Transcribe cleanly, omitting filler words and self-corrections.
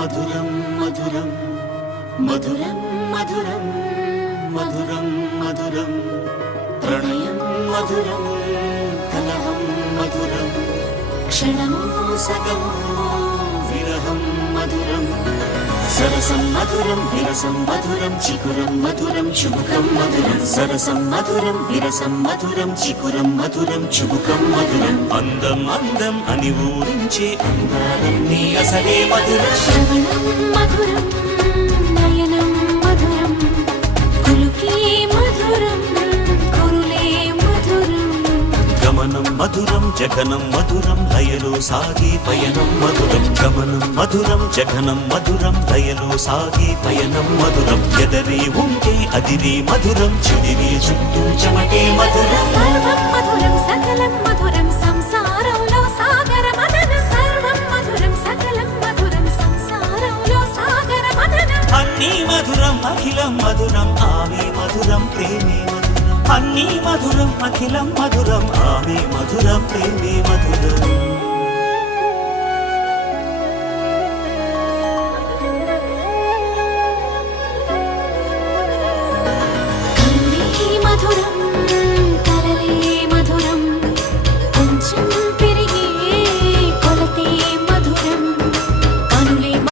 మధురం మధురం మధురం మధురం మధురం మధురం ప్రణయం మధురం కలహం మధురం క్షణము సగము విరహం మధురం సరసం మధురం విరసం మధురం చికురం మధురం చుబుకం మధురం సరసం మధురం విరసం మధురం చికురం మధురం చుబుకం మధురం అందం అందం అని ఊరించే అందాలన్నీ అసలే మధురం శ్రవణం మధురం నయనం మధురం కులుకే మధురం కురులే మధురం గమనం మధురం జగనం మధురం లయలో సాగే పయనం మధురం గమనం మధురం జగనం మధురం లయలో సాగే పయనం మధురం ఎదరే ఉంటే అదిరే మధురం చెదిరే చుట్టూ చెమటే మధురం సర్వం మధురం సకలం మధురం సంసారంలో సాగర మదనం సర్వం మధురం సకలం మధురం సంసారంలో సాగర మదనం అన్నీ మధురం అఖిలం మధురం ఆమె మధురం ప్రేమే మధురం అన్నీ మధురం అఖిలం మధురం ఆమె మధురం ప్రేమే మధురం